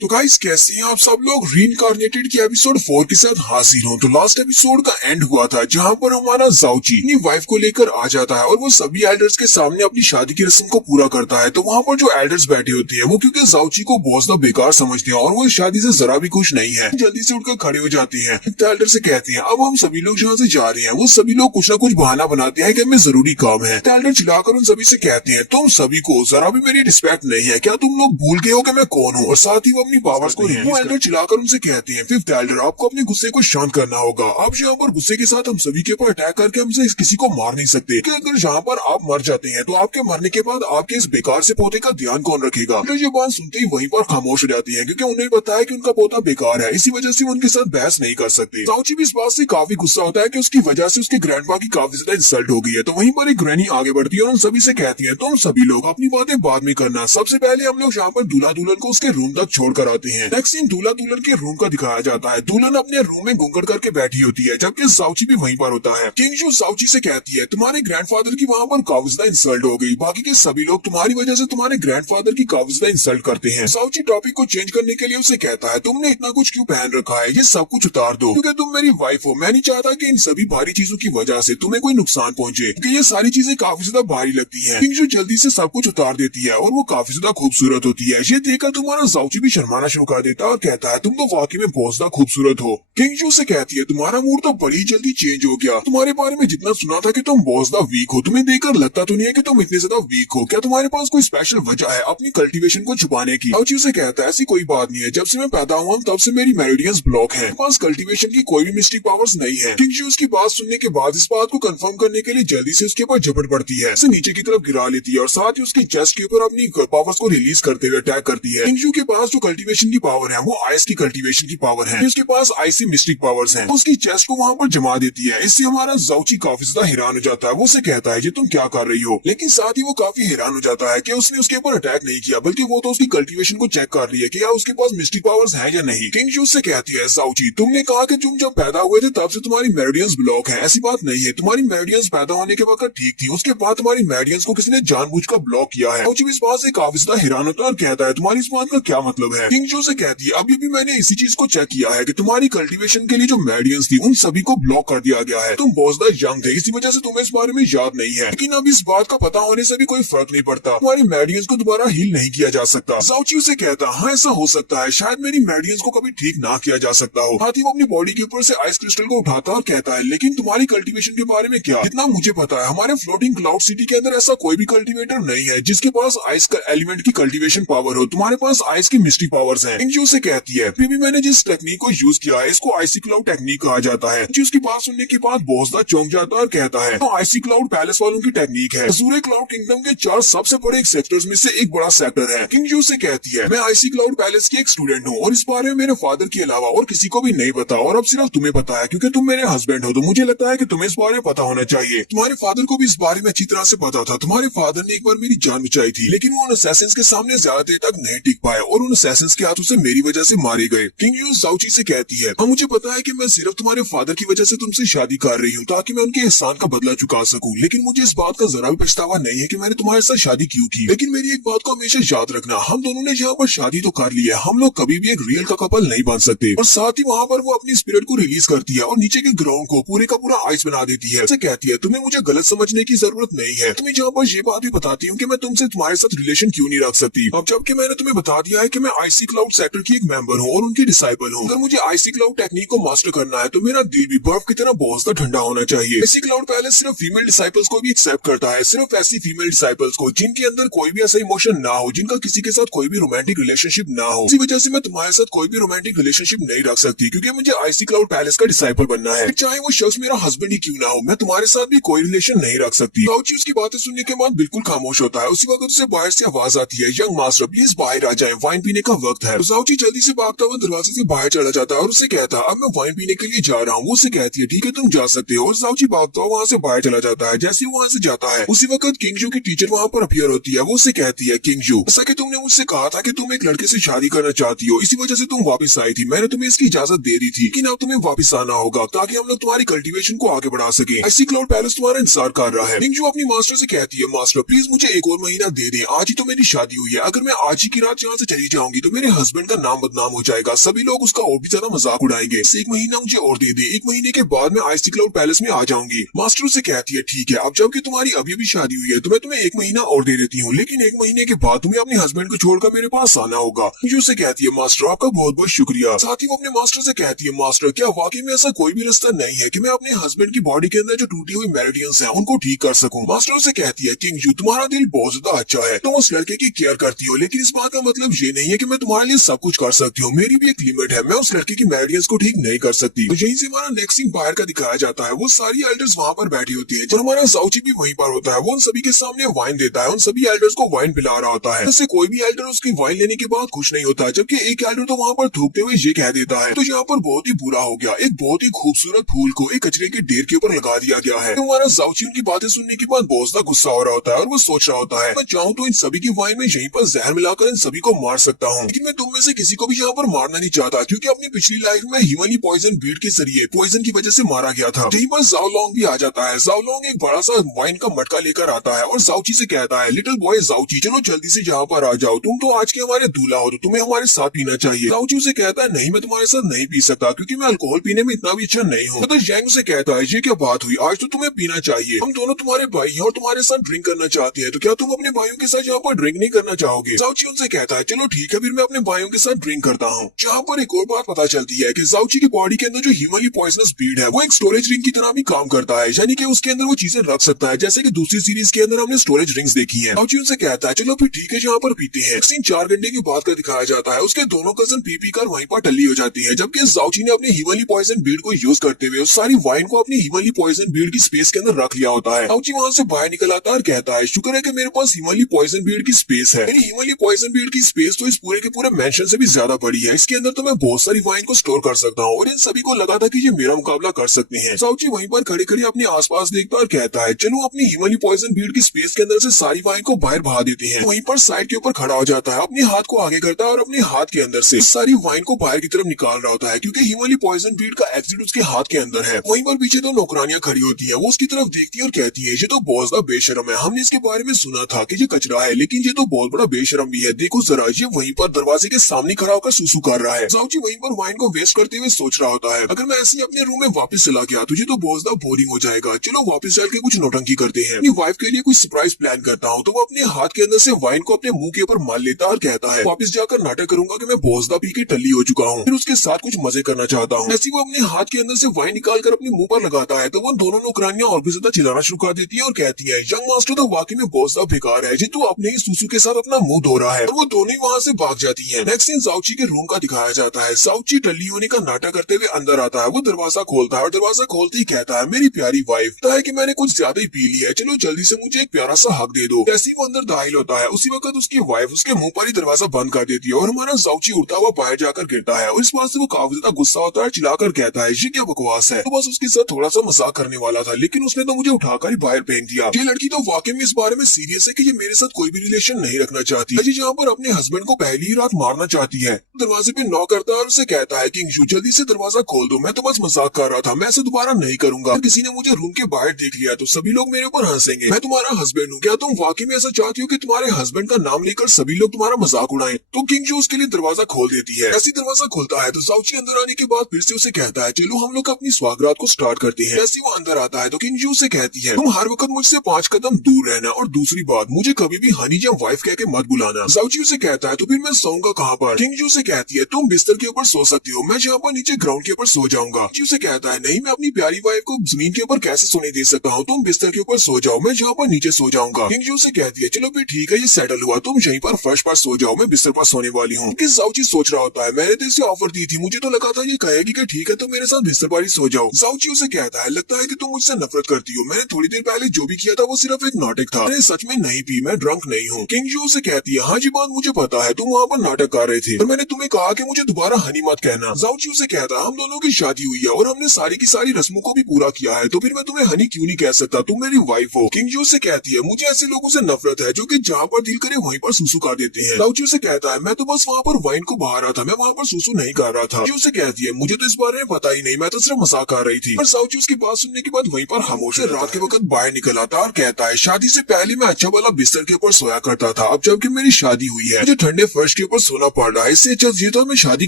तो गाइस कैसे हैं आप सब लोग। रीइंकार्नेटेड के एपिसोड 4 के साथ हाजिर हूं। तो लास्ट एपिसोड का एंड हुआ था जहां पर हमारा जाउची अपनी वाइफ को लेकर आ जाता है और वो सभी एल्डर्स के सामने अपनी शादी की रस्म को पूरा करता है। तो वहां पर जो एल्डर्स बैठे होते हैं वो क्योंकि जाउची को बहुत ज्यादा बेकार समझते हैं और वो इस शादी से जरा भी खुश नहीं है, जल्दी से उठकर खड़े हो जाते हैं। एल्डर से कहते हैं अब हम सभी लोग जहाँ से जा रहे हैं। वो सभी लोग कुछ ना कुछ बहाना बनाते हैं कि हमें जरूरी काम है। एल्डर चिल्लाकर उन सभी से कहते हैं तुम सभी को जरा भी मेरी रिस्पेक्ट नहीं है क्या? तुम लोग भूल गए हो कि मैं कौन हूँ? और साथ ही वो अपनी पावर्स को वो एल्डर चिल्लाकर उनसे कहते हैं फिफ्थ एल्डर आपको अपने गुस्से को शांत करना होगा। आप यहाँ पर गुस्से के साथ हम सभी के ऊपर अटैक करके हमसे किसी को मार नहीं सकते कि अगर यहाँ पर आप मर जाते हैं तो आपके मरने के बाद आपके इस बेकार से पोते का ध्यान कौन रखेगा? तो ये बात सुनते ही वहीं पर खामोश हो जाती है क्योंकि उन्हें पता है कि उनका पोता बेकार है, इसी वजह से वो उनके साथ बहस नहीं कर सकते। जाउची भी इस बात से काफी गुस्सा होता है कि उसकी वजह से उसके ग्रैंडपा की काफी ज्यादा इंसल्ट हो गई है। तो वहीं पर एक ग्रैनी आगे बढ़ती है और उन सभी से कहती है तुम सभी लोग अपनी बातें बाद में करना, सबसे पहले हम लोग यहाँ पर दूल्हा दुल्हन को उसके रूम तक छोड़ कर आते हैं। नेक्स्ट सीन दूल्हा दुल्हन के रूम का दिखाया जाता है। दुल्हन अपने रूम में घूंघट करके बैठी होती है जबकि जाउची भी वहीं पर होता है। किंगजू जाउची से कहती है तुम्हारे ग्रैंडफादर की वहाँ पर काफी ज्यादा इंसल्ट हो गई, बाकी के सभी लोग तुम्हारी वजह से तुम्हारे ग्रैंडफादर की काफी ज्यादा इंसल्ट करते हैं। जाउची टॉपिक को चेंज करने के लिए उसे कहता है तुमने इतना कुछ क्यों पहन रखा है, ये सब कुछ उतार दो क्योंकि तुम मेरी वाइफ हो। मैं नहीं चाहता कि इन सभी भारी चीजों की वजह से तुम्हें कोई नुकसान पहुंचे क्योंकि ये सारी चीजें काफी ज्यादा भारी लगती है। किंगजू जल्दी से सब कुछ उतार देती है और वो काफी ज्यादा खूबसूरत होती है। ये देखकर तुम्हारा जाउची भी शर्माना शुरू कर देता है और कहता है तुम तो वाकई में बहुत ज्यादा खूबसूरत हो। किंगजू से कहती है तुम्हारा मूड तो बड़ी जल्दी चेंज हो गया, तुम्हारे बारे में जितना सुना था कि तुम बहुत ज्यादा वीक हो, तुम्हें देखकर लगता तो नहीं है कि तुम इतने ज्यादा वीक हो। क्या तुम्हारे पास कोई स्पेशल वजह है अपनी कल्टीवेशन को छुपाने की? जाउची से कहता है ऐसी कोई बात नहीं है, जब से मैं पैदा हुआ तब से मेरी मेरिडियंस ब्लॉक है, पास कल्टीवेशन की कोई भी मिस्टिक पावर्स नहीं है। किंगजू उसकी बात सुनने के बाद इस बात को कंफर्म करने के लिए जल्दी से उसके ऊपर झपट पड़ती है, उसे नीचे की तरफ गिरा लेती है और साथ ही उसके चेस्ट के ऊपर अपनी पावर्स को रिलीज करते हुए अटैक करती है। किंगजू के पास जो कल्टीवेशन की पावर है वो आइस की कल्टीवेशन की पावर है, उसके पास आइसी मिस्टिक पावर्स हैं। उसकी चेस्ट को वहाँ पर जमा देती है। इससे हमारा जाउची काफी ज्यादा हैरान हो जाता है। वो उसे कहता है ये तुम क्या कर रही हो, लेकिन साथ ही वो काफी हैरान हो जाता है कि उसने उसके ऊपर अटैक नहीं किया बल्कि वो तो उसकी कल्टीवेशन को चेक कर रही है कि क्या उसके पास मिस्टिक पावर्स हैं या नहीं। किंगजू से कहती है जाउची तुमने कहा कि तुम जब पैदा हुए थे तब से तुम्हारी मेरिडियंस ब्लॉक है, ऐसी बात नहीं है। तुम्हारी मेरिडियंस पैदा होने के वक्त ठीक थी, उसके बाद तुम्हारी मेरिडियंस को किसी ने जानबूझकर ब्लॉक किया है। जाउची इस बात से काफी ज्यादा हैरान होता है और कहता है तुम्हारी इस बात का क्या मतलब है? किंगजू से कहती है अभी भी मैंने इसी चीज को चेक किया है कि तुम्हारी कल्टीवेशन के लिए जो मेरिडियंस थी उन सभी को ब्लॉक कर दिया गया है। तुम बहुत ज्यादा यंग थे, इसी वजह से तुम्हें इस बारे में याद नहीं है, लेकिन अब इस बात का पता होने से भी कोई फर्क नहीं पड़ता, तुम्हारी मेरिडियंस को दोबारा हील नहीं किया जा सकता। जाउची उसे कहता हाँ ऐसा हो सकता है, शायद मेरी मेरिडियंस को कभी ठीक ना किया जा सकता हो। साथ ही वो अपनी बॉडी के ऊपर से आइस क्रिस्टल को उठाता और कहता है लेकिन तुम्हारी कल्टीवेशन के बारे में क्या? जितना मुझे पता है हमारे फ्लोटिंग क्लाउड सिटी के अंदर ऐसा कोई भी कल्टीवेटर नहीं है जिसके पास आइस का एलिमेंट की कल्टीवेशन पावर हो। तुम्हारे पास आइस की मिस्टिक पावर्स हैं। किंगजू से कहती है फिर भी मैंने जिस टेक्निक को यूज किया है इसको आइसी क्लाउड टेक्निक कहा जाता है। जो उसकी बात सुनने के बाद बहुत ज्यादा चौंक जाता है और कहता है तो आइसी क्लाउड पैलेस वालों की टेक्निक है। अज़ूरे क्लाउड किंगडम के 4 सबसे बड़े सेक्टर्स में से एक बड़ा सेक्टर है। किंगजू से कहती है मैं आइसी क्लाउड पैलेस की एक स्टूडेंट हूँ और इस बारे में मेरे फादर के अलावा और किसी को भी नहीं पता और अब सिर्फ तुम्हें पता है क्योंकि तुम मेरे हस्बैंड हो। तो मुझे लगता है कि तुम्हें इस बारे में पता होना चाहिए। तुम्हारे फादर को भी इस बारे में अच्छी तरह से पता था। तुम्हारे फादर ने एक बार मेरी जान बचाई थी लेकिन वो उन असैसिन्स के सामने ज्यादा देर तक नहीं टिक पाए और उन असैसिन्स के हाथों से मेरी वजह से मारे गए। किंगजू जाउची से कहती है हाँ मुझे पता है कि मैं सिर्फ तुम्हारे फादर की वजह से तुमसे शादी कर रही हूँ ताकि मैं उनके एहसान का बदला चुका सकूं, लेकिन मुझे इस बात का जरा भी पछतावा नहीं है कि मैंने तुम्हारे साथ शादी क्यों की। लेकिन मेरी एक बात को हमेशा याद रखना, हम दोनों ने यहाँ पर शादी तो कर ली है, हम लोग कभी भी एक रियल का कपल नहीं बन सकते। और साथ ही वहाँ पर वो अपनी स्पिरिट को रिलीज करती है और नीचे के ग्राउंड को पूरे का पूरा आइस बना देती है। उसे कहती है तुम्हें मुझे गलत समझने की जरूरत नहीं है, तुम्हें यहाँ पर ये बात भी बताती हूँ कि मैं तुमसे तुम्हारे साथ रिलेशन क्यों नहीं रख सकती। अब जबकि मैंने तुम्हें बता दिया है कि मैं आईसी क्लाउड सेक्टर की एक मेंबर हूँ और उनकी डिसाइपल हूँ। अगर मुझे आईसी क्लाउड टेक्निक को मास्टर करना है तो मेरा दिल भी बर्फ की तरह बहुत ज्यादा ठंडा होना चाहिए। आईसी क्लाउड पैलेस सिर्फ फीमेल डिसाइपल्स को भी एक्सेप्ट करता है, सिर्फ ऐसी फीमेल डिसाइपल्स को जिनके अंदर कोई भी ऐसा इमोशन ना हो, जिनका किसी के साथ कोई भी रोमांटिक रिलेशनशिप ना हो। इसी वजह से मैं तुम्हारे साथ कोई भी रोमांटिक रिलेशनशिप नहीं रख सकती क्योंकि मुझे आईसी क्लाउड पैलेस का डिसाइपल बनना है, चाहे वो शख्स मेरा हस्बैंड ही क्यों ना हो। मैं तुम्हारे साथ भी कोई रिलेशन नहीं रख सकती। जाउची उसकी बातें सुनने के बाद बिल्कुल खामोश होता है। उसी वक्त उसे बाहर से आवाज आती है यंग मास्टर प्लीज बाहर आ जाए, वाइन पीने का वक्त है। जाउची जल्दी से भागता हुआ दरवाजे से बाहर चला जाता है और उसे कहता है अब मैं वाइन पीने के लिए जा रहा हूँ। वो उसे कहती है ठीक है तुम जा सकते हो और जाउची भागता हुआ वहाँ से बाहर चला जाता है। जैसे वो वहाँ से जाता है उसी वक्त किंगजू की टीचर वहाँ पर अपीयर होती है। वो उसे कहती है किंगजू जैसा कि तुमने मुझसे कहा था कि तुम एक लड़के से शादी करना चाहती हो, इसी वजह से तुम वापस आई थी। मैंने तुम्हें इसकी इजाजत दे दी थी लेकिन अब तुम्हें वापस आना होगा ताकि हम लोग तुम्हारी कल्टीवेशन को आगे बढ़ा सके। आईसी क्लाउड पैलेस तुम्हारा इंतजार कर रहा है। किंगजू अपनी मास्टर से कहती है मास्टर प्लीज मुझे एक और महीना दे दें, आज ही तो मेरी शादी हुई है, अगर मैं आज ही की रात यहाँ से चली जाऊंगी तो मेरे हस्बैंड का नाम बदनाम हो जाएगा, सभी लोग उसका और भी ज्यादा मजाक उड़ाएंगे। 1 महीना मुझे और दे दे, 1 महीने के बाद मैं आइस क्लाउड पैलेस में आ जाऊंगी। मास्टर उसे कहती है ठीक है, अब जबकि तुम्हारी अभी अभी शादी हुई है तो मैं तुम्हें 1 महीना और दे देती हूँ, लेकिन 1 महीने के बाद तुम्हें अपने हस्बैंड को छोड़कर मेरे पास आना होगा। किंजू से कहती है मास्टर आपका बहुत बहुत शुक्रिया। साथ ही वो अपने मास्टर से कहती है मास्टर क्या वाकई में ऐसा कोई भी रास्ता नहीं है कि मैं अपने हस्बैंड की बॉडी के अंदर जो टूटी हुई मेरिडियंस हैं उनको ठीक कर सकूं। मास्टर उसे कहती है किंजू तुम्हारा दिल बहुत ज्यादा अच्छा है, तुम उस लड़के की केयर करती हो, लेकिन इस बात का मतलब ये नहीं है कि मैं तुम्हारे लिए सब कुछ कर सकती हूँ। मेरी भी एक लिमिट है, मैं उस लड़के की मेरिडियंस को ठीक नहीं कर सकती। तो यहीं से हमारा नेक्स्ट सीन बाहर का दिखाया जाता है। वो सारी एल्डर्स वहाँ पर बैठी होती है, जो हमारा जाउची भी वहीं पर होता है। वो उन सभी के सामने वाइन देता है, उन सभी एल्डर्स को वाइन पिला रहा होता है। इससे कोई भी एल्डर उसकी वाइन लेने के बाद खुश नहीं होता, जबकि एक एल्डर तो वहाँ पर थूकते हुए ये कह देता है तो यहाँ पर बहुत ही बुरा हो गया, एक बहुत ही खूबसूरत फूल को एक कचरे के ढेर के ऊपर लगा दिया गया है। तो हमारा जाउची उनकी बातें सुनने के बाद बहुत ज्यादा गुस्सा हो रहा होता है और वो सोच रहा होता है मैं चाहूँ तो इन सभी की वाइन में यहीं पर जहर मिलाकर इन सभी को मार सकता हूँ, लेकिन मैं तुम में से किसी को भी यहाँ पर मारना नहीं चाहता, क्योंकि अपनी पिछली लाइफ में हिमली पॉइजन बीट के जरिए पॉइजन की वजह से मारा गया था। यहीं पर जाओलोंग भी आ जाता है। जाओलोंग एक बड़ा सा वाइन का मटका लेकर आता है और जाउची से कहता है लिटिल बॉय जाउची चलो जल्दी से यहाँ पर आ जाओ, तुम तो आज के हमारे दूल्हा हो तो तुम्हें हमारे साथ पीना चाहिए। जाउची उसे कहता है नहीं मैं तुम्हारे साथ नहीं पी सकता, क्योंकि मैं अल्कोहल पीने में इतना भी अच्छा नहीं हूँ। तो जैंग से कहता है ये क्या बात हुई, आज तो तुम्हें पीना चाहिए, हम दोनों तुम्हारे भाई हैं और तुम्हारे साथ ड्रिंक करना चाहते हैं, तो क्या तुम अपने भाइयों के साथ यहाँ पर ड्रिंक नहीं करना चाहोगे। जाउची उनसे कहता है चलो ठीक है फिर मैं अपने भाइयों के साथ ड्रिंक करता हूँ। जहाँ पर एक और बात पता चलती है कि जाउची की बॉडी के अंदर जो हिमली पॉइजनस बीड है वो एक स्टोरेज रिंग की तरह भी काम करता है, यानी कि उसके अंदर वो चीजें रख सकता है, जैसे कि दूसरी सीरीज के अंदर हमने स्टोरेज रिंग्स देखी है। जाउची उनसे कहता है चलो फिर ठीक है यहाँ पर पीते हैं। सीन 4 घंटे के बाद का दिखाया जाता है। उसके दोनों कजन पी पी कर वहीं पर टल्ली हो जाती है, जबकि जाउची ने अपनी हिमली पॉइजन बीड को यूज करते हुए उस सारी वाइन को अपनी हिमली पॉइजन बीड की स्पेस के अंदर रख लिया होता है। जाउची वहाँ से बाहर निकल आता है और कहता है शुक्र है कि मेरे पास हिमली पॉइजन बीड की स्पेस है। मेरी हिमली पॉइजन बीड की स्पेस तो इस पूरे के पूरे मेंशन से भी ज्यादा बड़ी है, इसके अंदर तो मैं बहुत सारी वाइन को स्टोर कर सकता हूँ और इन सभी को लगा था कि ये मेरा मुकाबला कर सकते हैं। जाउची वहीं पर खड़े खड़े अपने आसपास देखता और कहता है चलो अपनी हिमली पॉइजन बीड की स्पेस के अंदर से सारी वाइन को बाहर बहा देते हैं। वहीं पर साइड के ऊपर खड़ा हो जाता है, अपने हाथ को आगे करता है और अपने हाथ के अंदर से सारी वाइन को बाहर की तरफ निकाल रहा होता है, क्योंकि हिमली पॉइजन बीड का एग्जिट उसके हाथ के अंदर है। वहीं पर पीछे दो नौकरानियां खड़ी होती है, वो उसकी तरफ देखती है और कहती है ये तो बहुत ज्यादा बेशरम है, हमने इसके बारे में सुना था कि ये कचरा है, लेकिन ये तो बहुत बड़ा बेशरम भी है, देखो जरा ये वहीं पर दरवाजे के सामने खड़ा होकर सुसु कर रहा है। जाउची वहीं पर वाइन को वेस्ट करते हुए सोच रहा होता है अगर मैं ऐसे ही अपने रूम में वापस चला गया तो ये तो बहुत ज्यादा बोरिंग हो जाएगा, चलो वापस चल के कुछ नौटंकी करते हैं, अपनी वाइफ के लिए कुछ सरप्राइज प्लान करता हूँ। तो वो अपने हाथ के अंदर से वाइन को अपने मुंह के ऊपर मार लेता है और कहता है वापस जाकर नाटक करूंगा कि मैं बहुत ज्यादा पी के टल्ली हो चुका हूँ, फिर उसके साथ कुछ मजे करना चाहता हूँ। जैसे वो अपने हाथ के अंदर से वाइन निकाल कर अपने मुंह पर लगाता है तो वो दोनों नौकरानियां और भी ज्यादा चिल्लाना शुरू कर देती है और कहती है यंग मास्टर तो वाकई में बहुत ज्यादा बेकार है, जी तू अपने ही सुसु के साथ अपना मुंह धो रहा है, और वो दोनों ही वहाँ से भाग जाती है। नेक्स्ट सीन जाउची के रूम का दिखाया जाता है। जाउची टल्ली होने का नाटक करते हुए अंदर आता है, वो दरवाजा खोलता है और दरवाजा खोलते ही कहता है मेरी प्यारी वाइफ पता है कि मैंने कुछ ज्यादा ही पी लिया है, चलो जल्दी से मुझे एक प्यारा सा हक दे दो। जैसे ही वो अंदर दाखिल होता है उसी वक्त उसकी वाइफ उसके मुंह पर ही दरवाजा बंद कर देती है और हमारा जाउची उड़ता हुआ बाहर जाकर गिरता है और इस बात से वो काफी ज्यादा गुस्सा होता है, चिल्लाकर कहता है ये क्या बकवास है, तो बस उसके साथ थोड़ा सा मजाक करने वाला था, लेकिन उसने तो मुझे उठाकर ही बाहर फेंक दिया। ये लड़की तो वाकई में इस बारे में सीरियस है कि ये मेरे साथ कोई भी रिलेशन नहीं रखना चाहती, ये यहाँ पर अपने हस्बैंड को पहली ही रात मारना चाहती है। दरवाजे पे नॉक करता है और उसे कहता है किंग जल्दी से दरवाजा खोल दो, मैं तो बस मजाक कर रहा था, मैं ऐसे दोबारा नहीं करूंगा, किसी ने मुझे रूम के बाहर देख लिया तो सभी लोग मेरे ऊपर हंसेंगे, मैं तुम्हारा हस्बैंड हूँ, क्या तुम वाकई में ऐसा चाहती हो कि तुम्हारे हस्बैंड का नाम लेकर सभी लोग तुम्हारा मजाक उड़ाएं। तो किंग उसके लिए दरवाजा खोल देती है। ऐसी दरवाजा खोलता है तो जाउची अंदर आने के बाद फिर से उसे कहता है चलो हम लोग अपनी स्वागरात को स्टार्ट करते हैं। जैसे वो अंदर आता है तो किंग से कहती है तुम हर वक्त मुझसे 5 कदम दूर रहना और दूसरी बात मुझे कभी भी हनी या वाइफ कह के मत बुलाना। जाउची उसे कहता है तो फिर मैं सोऊंगा कहाँ पर। किंग से कहती है तुम बिस्तर के ऊपर सो सकती हो, मैं यहाँ पर नीचे ग्राउंड के ऊपर सो जाऊंगा। उसे कहता है नहीं मैं अपनी प्यारी वाइफ को जमीन के ऊपर कैसे सोने दे सकता हूँ, तुम बिस्तर के ऊपर सो जाओ, मैं यहाँ पर नीचे सो जाऊंगा। किंग से कहती है चलो फिर ठीक है ये सेटल हुआ, तुम यहीं पर फर्श पर सो जाओ, मैं बिस्तर पर सोने वाली हूँ। जाउची सोच रहा होता है मैंने तो इसे ऑफर दी थी, मुझे तो लगा था ये कहेगी कि ठीक है तो मेरे साथ बिस्तर पर ही सो जाओ। जाउची उसे कहता है लगता है कि तुम मुझसे नफरत करती हो, मैंने थोड़ी देर पहले जो भी किया था वो सिर्फ एक नाटक था, मैंने सच में नहीं पी, मैं ड्रंक नहीं हूँ। किंग से कहती है हाँ जी बात मुझे पता है, तुम वहाँ पर नाटक कर रहे थे और मैंने तुम्हें कहा कि मुझे दोबारा हनी मत कहना। जाउची उसे कहता है हम दोनों की शादी हुई है और हमने सारी की सारी रस्मों को भी पूरा किया है, तो फिर मैं तुम्हें हनी क्यों नहीं कह सकता, तुम मेरी वाइफ हो। किंग से कहती है मुझे ऐसे लोगों से नफरत है जो कि जहाँ पर दिल करे वहीं पर सुसु कर देते हैं। जाउची से कहता है मैं तो बस वहाँ पर वाइन को बहा रहा था, मैं वहाँ पर सुसु नहीं कर रहा था। उसे कहती है मुझे तो इस बारे में पता ही नहीं, मैं तो सिर्फ मजाक कर रही थी। पर जाउची उसकी बात सुनने के बाद वहीं पर खामोश रात के वक्त बाहर निकल आता और कहता है शादी से पहले मैं अच्छा वाला बिस्तर के ऊपर सोया करता था, अब जबकि मेरी शादी हुई है मुझे ठंडे फर्श के ऊपर सोना पड़ रहा है, इससे अच्छा ये तो मैं शादी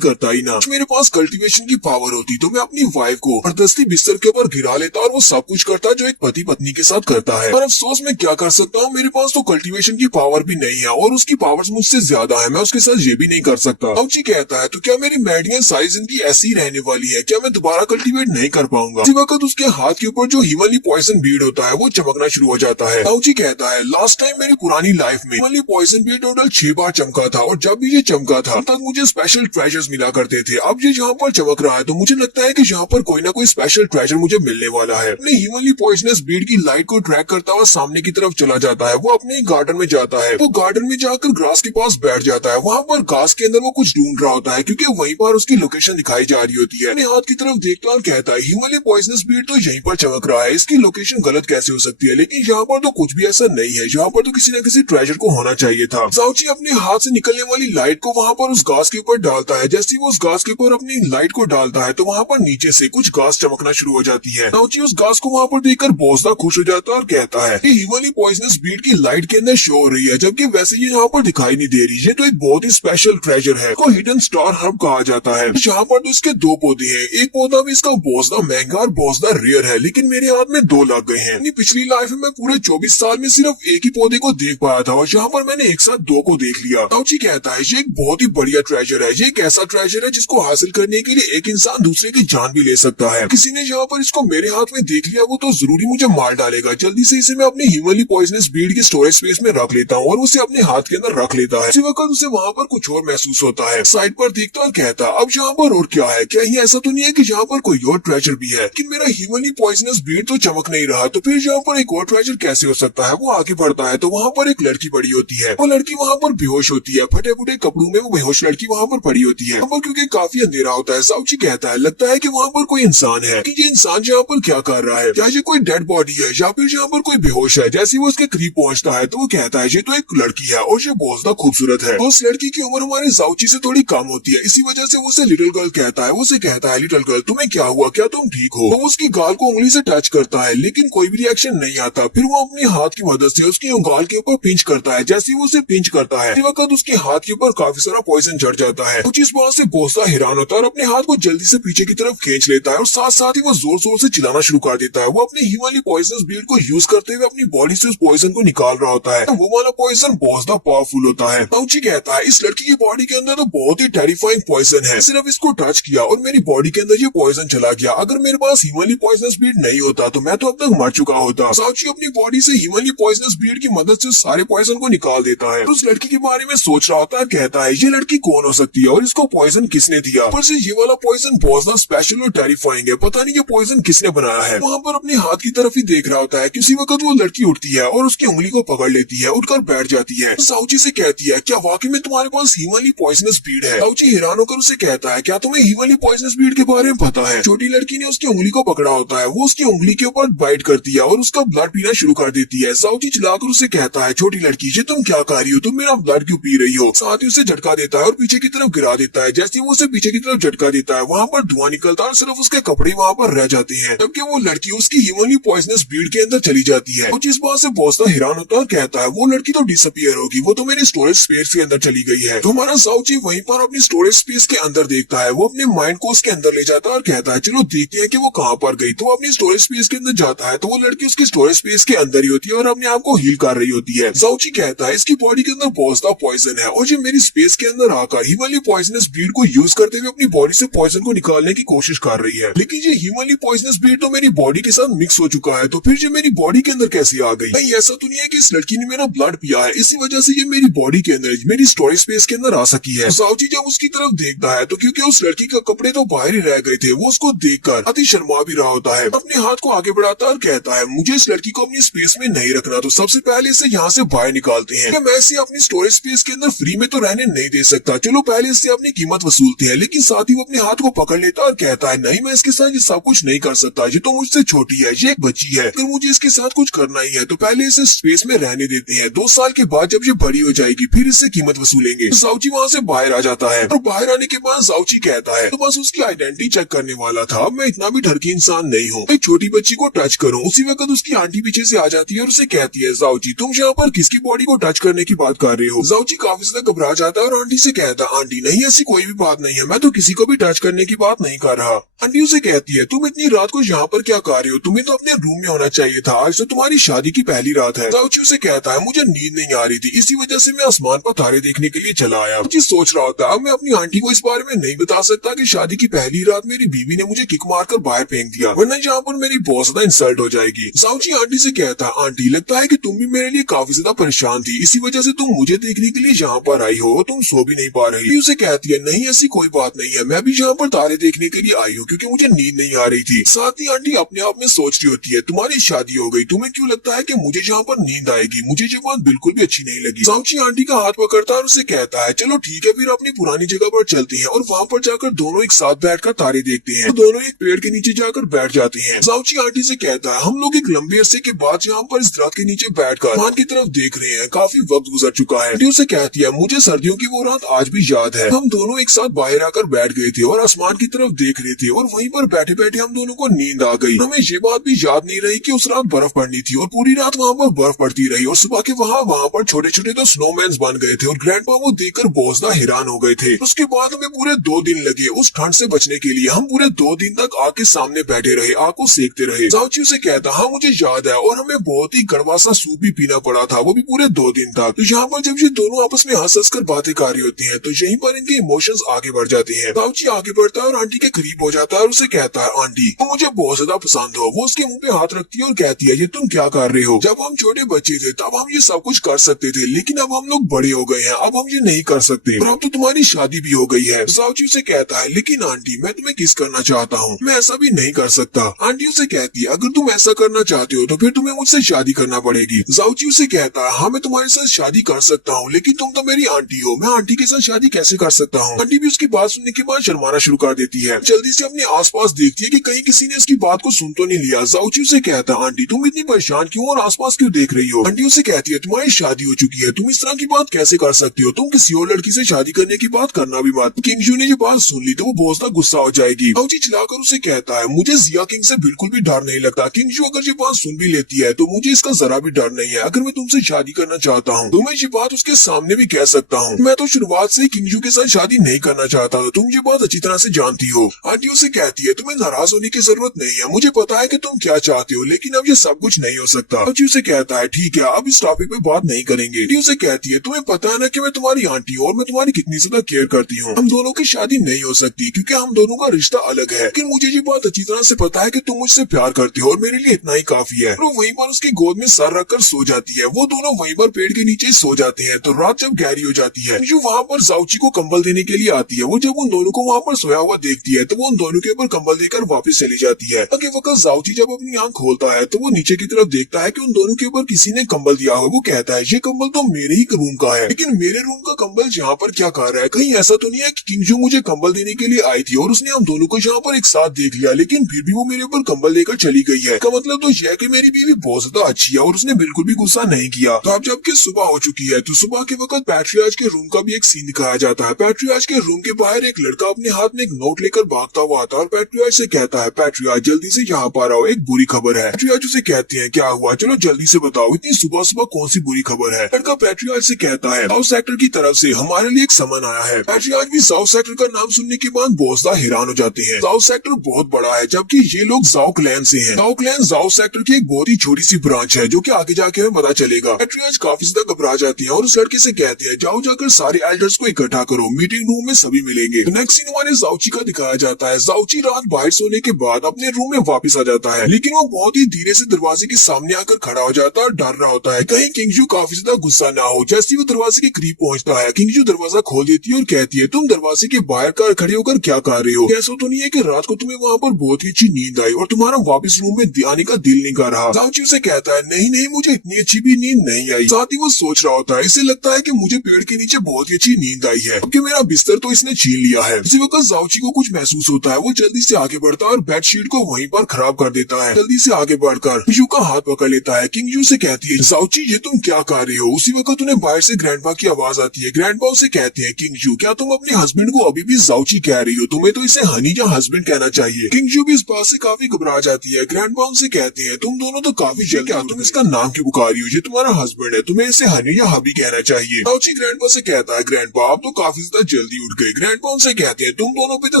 करता ही ना। मेरे पास कल्टीवेशन की पावर होती तो मैं अपनी वाइफ को जबरदस्ती बिस्तर के ऊपर गिरा लेता और वो सब कुछ करता जो एक पति पत्नी के साथ करता है। पर अफसोस मैं क्या कर सकता हूँ, मेरे पास तो कल्टीवेशन की पावर भी नहीं है और उसकी पावर्स मुझसे ज्यादा है, मैं उसके साथ ये भी नहीं कर सकता। साउची कहता है तो क्या मेरी मैडियन सारी जिंदगी ऐसी ही रहने वाली है, क्या मैं दोबारा कल्टीवेट नहीं कर पाऊंगा। इसी वक्त उसके हाथ के ऊपर जो हिमली पॉइजन बीड होता है वो चमकना शुरू हो जाता है। साउची कहता है लास्ट टाइम मेरी पुरानी लाइफ में हिमली पॉइजन बीड टोटल 6 बार चमका था और जब भी ये चमका था तब मुझे स्पेशल ट्रेजर्स मिला करते थे। अब ये जहाँ पर चमक रहा है तो मुझे लगता है कि यहाँ पर कोई ना कोई स्पेशल ट्रेजर मुझे मिलने वाला है। अपने हिमली पॉइजनस बीड की लाइट को ट्रैक करता हुआ सामने की तरफ चला जाता है। वो अपने गार्डन में जाता है, वो गार्डन में जाकर ग्रास के पास बैठ जाता है। वहाँ पर घास के अंदर वो कुछ ढूंढ रहा होता है क्योंकि वहीं पर उसकी लोकेशन दिखाई जा रही होती है। अपने हाथ की तरफ देखता और कहता है हिमली पॉइजनस बीड तो यहीं पर चमक रहा है, इसकी लोकेशन गलत कैसे हो सकती है, लेकिन यहाँ पर तो कुछ भी ऐसा नहीं है, यहाँ पर तो किसी न किसी ट्रेजर को होना चाहिए था। साउची अपने हाथ से निकलने वाली लाइट को वहाँ पर उस घास के ऊपर डालता है। जैसे वो उस घास के ऊपर अपनी लाइट को डालता है तो वहाँ पर नीचे से कुछ घास चमकना शुरू हो जाती है। साउची उस घास को वहाँ पर देखकर बहुत ज्यादा खुश हो जाता है और कहता है कि हिमली पॉइजनस बीड की लाइट के अंदर शो हो रही है, जबकि वैसे ये यहाँ पर दिखाई नहीं दे रही। ये तो एक बहुत ही स्पेशल ट्रेजर है, को हिडन स्टार हर्ब कहा जाता है। यहाँ पर तो इसके 2 पौधे हैं, एक पौधा भी इसका बहुत ज्यादा महंगा और बहुत ज्यादा रेयर है, लेकिन मेरे हाथ में 2 लग गए हैं। अपनी पिछली लाइफ में मैं पूरे 24 साल में सिर्फ एक ही पौधे को देख पाया था और यहाँ पर मैंने एक साथ 2 को देख लिया। साउची कहता है ये एक बहुत ही बढ़िया ट्रेजर है, ये एक ऐसा ट्रेजर है जिसको हासिल करने के लिए एक इंसान दूसरे की जान भी ले सकता है। किसी ने यहाँ पर इसको मेरे हाथ में देख लिया वो तो जरूरी मुझे मार डालेगा। जल्दी से इसे मैं अपने हिमली पॉइजनस बीड की स्टोरेज स्पेस में रख लेता हूँ और उसे अपने हाथ के अंदर रख लेता है। इसी वक्त उसे वहाँ पर कुछ और महसूस होता है। साइड पर देखता और कहता अब यहाँ पर और क्या है, क्या ये ऐसा तो नहीं है कि यहाँ पर कोई और ट्रेजर भी है, कि मेरा हिमली पॉइजनस बीड तो चमक नहीं रहा, तो फिर यहाँ पर एक और ट्रेजर कैसे हो सकता है। वो आगे बढ़ता है तो वहाँ पर एक लड़की पड़ी होती है। वो लड़की वहाँ पर बेहोश होती है, फटे फुटे कपड़ों में वो बेहोश लड़की वहाँ पर पड़ी होती है। वहाँ पर क्योंकि काफी अंधेरा होता है, साउची कहता है लगता है कि वहाँ पर कोई इंसान है, कि ये इंसान यहाँ पर क्या कर रहा है, क्या ये कोई डेड बॉडी है या फिर यहाँ पर कोई बेहोश है। जैसे वो उसके करीब पहुँचता है तो वो कहता है ये तो एक लड़की है और ये बहुत ज्यादा खूबसूरत है। उस लड़की की उम्र हमारे साउची से थोड़ी कम होती है, इसी वजह से वो उसे लिटिल गर्ल कहता है। वो उसे कहता है लिटिल गर्ल तुम्हें क्या हुआ, क्या तुम ठीक हो। वो उसकी गाल को उंगली से टच करता है लेकिन कोई भी रिएक्शन नहीं आता। फिर वो अपने हाथ की मदद से उसकी गाल के ऊपर पिंच करता है। जैसे वो उसे पिंच करता है इसी वक्त उसके हाथ के ऊपर काफी सारा पॉइजन चढ़ जाता है। कुछ इस बात से बहुत सा हैरान होता है और अपने हाथ को जल्दी से पीछे की तरफ खींच लेता है और साथ साथ ही वो जोर जोर से चिल्लाना शुरू कर देता है। वो अपने हिमली पॉइजनस बीड को यूज करते हुए अपनी बॉडी से उस पॉइजन को निकाल रहा होता है। वो वाला पॉइजन बहुत ज्यादा पावरफुल होता है। साउची कहता है इस लड़की की बॉडी के अंदर तो बहुत ही टेरिफाइंग पॉइजन है, सिर्फ इसको टच किया और मेरी बॉडी के अंदर ये पॉइजन चला गया। अगर मेरे पास हिमली पॉइजनस बीड नहीं होता तो मैं तो अब तक मर चुका होता। साउची अपनी बॉडी से हिमली पॉइजनस बीड की मदद से सारे पॉइजन को निकाल देता है। तो उस लड़की के बारे में सोच रहा होता है, कहता है ये लड़की कौन हो सकती है और इसको पॉइजन किसने दिया। पर से ये वाला पॉइजन बहुत ज्यादा स्पेशल और टेरिफाइंग है, पता नहीं ये पॉइजन किसने बनाया है। वहाँ पर अपने हाथ की तरफ ही देख रहा होता है। किसी वक्त वो लड़की उठती है और उसकी उंगली को पकड़ लेती है, उठकर बैठ जाती है। साउची से कहती है क्या वाकई में तुम्हारे पास हिमली पॉइजनस बीड है। साउची हैरान होकर उसे कहता है क्या तुम्हें हिमली पॉइजनस बीड के बारे में पता है। छोटी लड़की ने उसकी उंगली को पकड़ा होता है, वो उसकी उंगली के ऊपर बाइट करती है और उसका ब्लड पीना शुरू कर देती है। साउची चिल्लाकर उसे कहता है छोटी लड़की ये तुम क्या कर रही हो, तुम मेरा ब्लड क्यों पी रही हो। साथ ही उसे झटका देता है और पीछे की तरफ गिरा देता है। जैसे वो उसे पीछे की तरफ झटका देता है वहाँ पर धुआं निकलता है और सिर्फ उसके कपड़े वहाँ पर रह जाते हैं, जबकि वो लड़की उसकी हिमली पॉइजनस बीड के अंदर चली जाती है। कुछ इस बात से बहुत सा हैरान होता है और कहता है वो लड़की तो डिसअपियर होगी, वो तो मेरे स्टोरेज स्पेस के अंदर चली गई है। तो हमारा साउची वहीं पर अपनी स्टोरेज स्पेस के अंदर देखता है। वो अपने माइंड को उसके अंदर ले जाता है और कहता है चलो देखते हैं कि वो कहाँ पर गई। तो अपनी स्टोरेज स्पेस के अंदर जाता है तो वो लड़की उसकी स्टोरेज स्पेस के अंदर ही होती है और अपने आप को हील कर रही होती है। साउची कहता है इसकी बॉडी के अंदर बहुत ज्यादा पॉइजन है और ये मेरी स्पेस के अंदर आकर हिमली पॉइजनस बीड को यूज करते हुए अपनी बॉडी से पॉइजन को निकालने की कोशिश कर रही है। लेकिन ये हिमली पॉइजनस बीड तो मेरी बॉडी के साथ मिक्स हो चुका है, तो फिर ये मेरी बॉडी के अंदर कैसे आ गई। नहीं ऐसा तो नहीं है कि इस लड़की ने मेरा ब्लड पिया है, इसी वजह से ये मेरी बॉडी के अंदर मेरी स्टोरेज स्पेस के अंदर आ सकी है। साउची जब उसकी तरफ देखता है तो क्योंकि उस लड़की का कपड़े तो बाहर ही रह गए थे, वो उसको देखकर अति शर्मा भी रहा होता है। अपने हाथ को आगे बढ़ाता है और कहता है मुझे इस लड़की को अपनी स्पेस में नहीं रखना, तो सबसे पहले इसे यहाँ से बाहर निकालते हैं। मैं इसे अपनी स्टोरेज स्पेस के अंदर फ्री में तो रहने नहीं दे सकता, चलो पहले इससे अपनी कीमत वसूलते हैं। लेकिन साथ ही वो अपने हाथ को पकड़ लेता है और कहता है नहीं मैं इसके साथ ये सब कुछ नहीं कर सकता, ये तो मुझसे छोटी है, ये एक बच्ची है, अगर मुझे इसके साथ कुछ करना ही है तो पहले इसे स्पेस में रहने देते हैं। 2 साल के बाद जब ये बड़ी हो जाएगी फिर इससे कीमत वसूलेंगे। तो साउची वहाँ से बाहर आ जाता है और बाहर आने के बाद साउची कहता है तो बस उसकी आइडेंटिटी चेक करने वाला था, मैं इतना भी ढरकी इंसान नहीं हूँ, एक छोटी बच्ची को टच करूँ। उसी वक्त उसकी आंटी पीछे से आ जाती है और उसे कहती है साउची तुम यहाँ पर किसकी बॉडी को टच करने की बात कर रहे हो। साउची काफी ज्यादा घबरा जाता है और आंटी से कहता है, आंटी नहीं ऐसी कोई भी बात नहीं है, मैं तो किसी को भी टच करने की बात नहीं कर रहा। आंटी उसे कहती है, तुम इतनी रात को यहाँ पर क्या कर रहे हो, तुम्हें तो अपने रूम में होना चाहिए था, आज तो तुम्हारी शादी की पहली रात है। जाओची उसे कहता है, मुझे नींद नहीं आ रही थी, इसी वजह से मैं आसमान पर तारे देखने के लिए चला आया। मुझे सोच रहा होता अब मैं अपनी आंटी को इस बारे में नहीं बता सकता कि शादी की पहली रात मेरी बीवी ने मुझे किक मारकर बाहर फेंक दिया, वरना यहाँ पर मेरी बहुत ज्यादा इंसल्ट हो जाएगी। जाओची आंटी से कहता है, आंटी लगता है कि तुम भी मेरे लिए काफी ज्यादा परेशान थी, इसी वजह से तुम मुझे देखने के लिए यहाँ पर आई हो, तुम सो भी नहीं पा रही। उसे कहती है, नहीं ऐसी कोई बात नहीं है, मैं भी यहाँ पर तारे देखने के लिए आई हूँ क्योंकि मुझे नींद नहीं आ रही थी। साथ ही आंटी अपने आप में सोच रही होती है, तुम्हारी शादी हो गई, तुम्हें क्यों लगता है कि मुझे यहाँ पर नींद आएगी, मुझे ये बात बिल्कुल भी अच्छी नहीं लगी। जाओची आंटी का हाथ पकड़ता है और उसे कहता है, चलो ठीक है फिर अपनी पुरानी जगह पर चलते हैं, और वहाँ पर जाकर दोनों एक साथ बैठकर तारे देखते हैं। तो दोनों एक पेड़ के नीचे जाकर बैठ जाते हैं। जाओची आंटी से कहता है, हम लोग एक लंबे अरसे के बाद यहाँ पर इस दरख्त के नीचे बैठकर आसमान की तरफ देख रहे हैं, काफी वक्त गुजर चुका है। उसे कहती है, मुझे सर्दियों की वो रात आज भी याद है, हम दोनों एक साथ बाहर आकर बैठ गए थे और आसमान की तरफ देख रहे थे, और वहीं पर बैठे बैठे हम दोनों को नींद आ गई। हमें ये बात भी याद नहीं रही कि उस रात बर्फ पड़नी थी, और पूरी रात वहाँ पर बर्फ पड़ती रही, और सुबह के वहाँ पर छोटे छोटे तो स्नोमैन बन गए थे, और ग्रैंडपा वो देखकर बहुत ज्यादा हैरान हो गए थे। उसके बाद हमें पूरे 2 दिन लगे उस ठंड से बचने के लिए, हम पूरे 2 दिन तक आग के सामने बैठे रहे, आग को सेकते रहे। जाओची उसे कहता, हाँ मुझे याद है, और हमें बहुत ही कड़वा सा सूप भी पीना पड़ा था, वो भी पूरे 2 दिन तक। तो यहाँ पर जब ये दोनों आपस में हंस कर बातें कर रही होती हैं, तो यहीं पर इनके इमोशंस आगे बढ़ जाते हैं। जाओची आगे बढ़ता है और आंटी के करीब हो जाता है और उसे कहता है, आंटी तुम मुझे बहुत ज्यादा पसंद हो। वो उसके मुंह पे हाथ रखती है और कहती है, ये तुम क्या कर रहे हो, जब हम छोटे बच्चे थे तब हम ये सब कुछ कर सकते थे, लेकिन अब हम लोग बड़े हो गए हैं, अब हम ये नहीं कर सकते, और अब तो तुम्हारी शादी भी हो गई है। जाओची उसे कहता है, लेकिन आंटी मैं तुम्हें किस करना चाहता हूँ, मैं ऐसा भी नहीं कर सकता। आंटी उसे कहती है, अगर तुम ऐसा करना चाहते हो तो फिर तुम्हें मुझसे शादी करना पड़ेगी। जाओची उसे कहता है, हाँ मैं तुम्हारे साथ शादी कर सकता हूँ, लेकिन तुम तो मेरी आंटी हो, मैं आंटी के साथ शादी कैसे कर सकता हूँ। आंटी भी उसकी बात सुनने के बाद शर्माना शुरू कर देती है, जल्दी से अपने आसपास देखती है कि कहीं किसी ने इसकी बात को सुन तो नहीं लिया। जाओची उसे कहता है, आंटी तुम इतनी परेशान क्यों और आसपास क्यों देख रही हो। आंटी उसे कहती है, तुम्हारी शादी हो चुकी है, तुम इस तरह की बात कैसे कर सकती हो, तुम किसी और लड़की से शादी करने की बात करना भी मत। किंगजू ने ये बात सुन ली तो वो बहुत ज्यादा गुस्सा हो जाएगी। जाओची चिल्लाकर उसे कहता है, मुझे जिया किंग से बिल्कुल भी डर नहीं लगता, किंगजू अगर ये बात सुन भी लेती है तो मुझे इसका जरा भी डर नहीं है। अगर मैं तुमसे शादी करना चाहता हूँ तो मैं ये बात उसके सामने भी कह सकता हूँ। मैं तो शुरुआत से किंगजू के साथ शादी नहीं करना चाहता था, तुम ये बात अच्छी तरह से जानती हो। आंटी उसे कहती है, तुम्हें नाराज होने की जरूरत नहीं है, मुझे पता है कि तुम क्या चाहते हो, लेकिन अब ये सब कुछ नहीं हो सकता। आंटी उसे कहता है, ठीक है अब इस टॉपिक पे बात नहीं करेंगे। आंटी उसे कहती है, तुम्हें पता है ना कि मैं तुम्हारी आंटी हूँ और मैं तुम्हारी कितनी ज्यादा केयर करती हूँ, हम दोनों की शादी नहीं हो सकती क्योंकि हम दोनों का रिश्ता अलग है, लेकिन मुझे ये बात अच्छी तरह से पता है कि तुम मुझसे प्यार करती हो और मेरे लिए इतना ही काफी है। वो वहीं पर उसकी गोद में सर रखकर सो जाती है। वो दोनों वहीं पर पेड़ के नीचे सो जाते हैं। तो रात जब गहरी हो जाती है, जो वहाँ पर जाओची को कंबल देने के लिए आती है, वो जब उन दोनों को वहाँ पर सोया हुआ देखती है तो वो उन दोनों के ऊपर कंबल देकर वापस चली जाती है। अगले वक्त जाओची जब अपनी आंख खोलता है तो वो नीचे की तरफ देखता है कि उन दोनों के ऊपर किसी ने कंबल दिया हुआ। वो कहता है, ये कंबल तो मेरे ही रूम का है, लेकिन मेरे रूम का कंबल यहाँ पर क्या कर रहा है, कहीं ऐसा तो नहीं है कि किंगजू मुझे कंबल देने के लिए आई थी और उसने हम दोनों को यहाँ पर एक साथ देख लिया, लेकिन फिर भी वो मेरे ऊपर कंबल लेकर चली गई है। इसका मतलब तो यह कि मेरी बीवी बहुत ज्यादा अच्छी है और उसने बिल्कुल भी गुस्सा नहीं किया। तो अब जबकि सुबह हो चुकी है तो सुबह के वक्त पैट्रियार्च के रूम का भी एक सीन दिखाया जाता है। पैट्रियार्च के रूम के बाहर एक लड़का अपने हाथ में एक नोट लेकर भागता हुआ आता है और पैट्रियार्च से कहता है, पैट्रियार्च जल्दी से यहाँ पर आओ, एक बुरी खबर है। पैट्रियार्च उसे कहते हैं, क्या हुआ, चलो जल्दी से बताओ, इतनी सुबह सुबह कौन सी बुरी खबर है। लड़का पैट्रियार्च से कहता है, साउथ सेक्टर की तरफ से हमारे लिए एक समन आया है। पैट्रियार्च भी साउथ सेक्टर का नाम सुनने के बाद बहुत ज्यादा हैरान हो जाते हैं। साउथ सेक्टर बहुत बड़ा है, जबकि ये लोग जाओ क्लैन से हैं। जाओ क्लैन जाओ सेक्टर की एक बहुत ही छोटी सी ब्रांच है जो कि आगे जाके हमें पता चलेगा। पैट्रियार्च काफी ज्यादा घबरा जाती है और उस लड़के से कहते हैं, जाओ जाकर सारे एल्डर्स को इकट्ठा करो, मीटिंग रूम में सभी मिलेंगे। नेक्स्ट सीन हमारे जाओची का दिखाया जाता है। जाओची रात बाहर सोने के बाद अपने रूम में वापस आ जाता है, लेकिन वो बहुत ही धीरे से दरवाजे के सामने आकर खड़ा हो जाता है और डर रहा होता है कहीं किंगजू काफी ज्यादा गुस्सा ना हो। जैसे वो दरवाजे के करीब पहुंचता है, किंगजू दरवाजा खोल देती है और कहती है, तुम दरवाजे के बाहर खड़े होकर क्या कर रहे हो, ऐसा तो नहीं है कि रात को तुम्हें वहाँ पर बहुत ही अच्छी नींद आई और तुम्हारा वापस रूम में आने का दिल नहीं कर रहा। जाओची उसे कहता है, नहीं नहीं मुझे इतनी अच्छी भी नींद नहीं आई। साथ ही वो सोच रहा होता है, इसे लगता है कि मुझे पेड़ के नीचे बहुत ही अच्छी नींद आई है क्योंकि मेरा बिस्तर तो इसने छीन लिया है। इसी वक्त जाओची को कुछ महसूस होता है, वो जल्दी से आगे बढ़ता है और बेडशीट को वहीं पर खराब कर देता है। जल्दी से आगे बढ़कर किंग का हाथ पकड़ लेता है। किंग से कहती है, जाओची ये तुम क्या कर रही हो? उसी वक्त उन्हें बाहर से ग्रैंडपा की आवाज आती है। ग्रैंडपा उसे कहते हैं, किंग क्या तुम अपने हस्बैंड को अभी भी जाओची कह रही हो? तुम्हें तो इसे हनी या हस्बैंड कहना चाहिए। किंग भी इस बात से काफी घबरा जाती है। ग्रैंडपा उनसे कहते हैं, तुम दोनों तो काफी जल्दी, क्या तुम इसका नाम क्यों पुकारी हो? ये तुम्हारा हस्बैंड है, तुम्हें इसे हनी या हबी कहना चाहिए। जाओची ग्रैंडपा से कहता है, ग्रैंडपा आप तो काफी ज्यादा जल्दी उठ गए। ग्रैंडपा उनसे कहते हैं, तुम दोनों भी तो